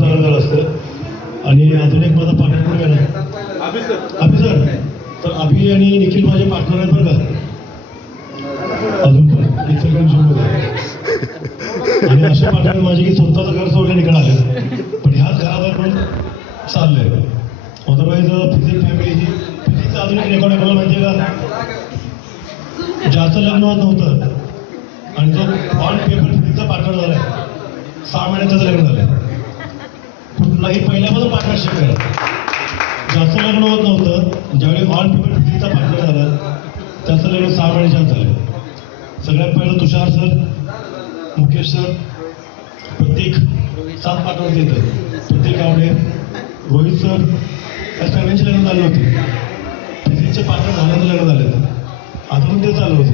झालं असतं. आणि अजून एक माझा पार्टनर पण गेला अभि सर. तर अभि आणि निखिल माझे पार्टनर आहेत बरं का अजून पण इन्स्टाग्राममध्ये. आणि असे पार्टनर माझे की स्वतःचं घर सोडलं निघाले पण ह्याच घरात पण चाललंय. अदरवाईज फिजिक्स फॅमिली ही फिजिक्सचं अजून एक रेकॉर्ड आहे मला माहिती आहे का, ज्याचं लग्न होत नव्हतं आणि जो ऑन पेपर फिजिक्सचा पार्टनर झालाय 6 महिन्याचं लग्न झालंय. कुठलाही पहिल्यापासून पार्टनरशिप आहे. ज्याचं लग्न होत नव्हतं ज्यावेळी ऑन पेपर फिजिक्सचा पार्टनर झाला त्याचं लग्न 6 महिन्याच्यात झालं. सगळ्यात पहिलं तुषार सर, मुकेश सर, प्रत्येक 7 पार्टनर येतं, प्रत्येक गावडे, रोहित सर, या सगळ्यांची लग्न झाली होती. फिजिक्सचे पार्टनर झाल्याचं लग्न झालं आता पण ते चालू होतं.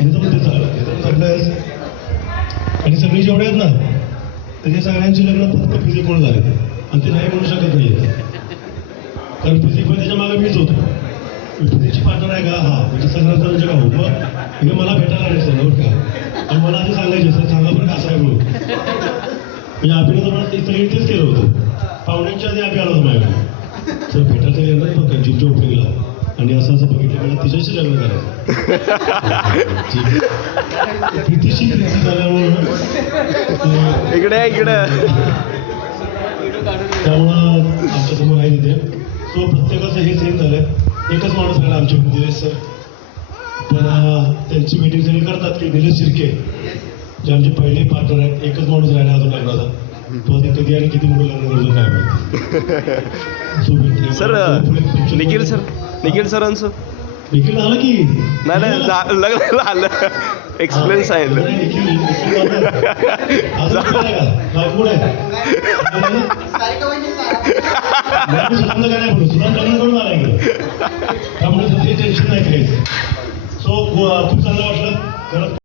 इथं पण ते चालू इथं सगळं. आणि सगळे जेवढे आहेत ना त्याच्या सगळ्यांची लग्न फक्त फिजिकमुळे झाले आणि ते नाही म्हणू शकत नाही. कारण फिजिकमध्ये त्याच्या मागे मीच होतो. फिजिकची पार्टनर आहे का हा म्हणजे सगळं का हो मग मला भेटायला आले सर नव्हतं का आणि मला आधी सांगायचे सर सांगा पण कसं आहे म्हणून. म्हणजे अभिनय तर मला सगळी तेच केलं होतं. पाहुण्यांच्या आधी आम्ही आलो होतो माझ्याकडे सर भेटायचं गेलं नाही फक्त जिमच्या ओपनिंगला आणि असं असं बघितलं मला तिच्याशी लग्न करायचं. प्रीतीशी प्रीती झाल्यामुळं इकडे त्यामुळं आमच्यासमोर आहे तिथे. सो प्रत्येकाचं हे सेम झालं. एकच माणूस राहिला आमचे दिनेश सर पण त्यांची मीटिंग सगळी करतात की निलेश शिर्के जे आमचे पहिले पार्टनर आहेत. एकच माणूस राहिला अजून लग्नाचा तो ते कधी आणि किती मोठं लग्न करतो काय माहिती. सर निखिल सरांचं निखिल आलं की नाही लग्न आलं एक्सपिरियन्स आहे. सुधांत काय नाही बोलू सुधांत लग्न करून आला इकडं त्यामुळे टेन्शन नाही काही. सो खूप चांगलं वाटलं.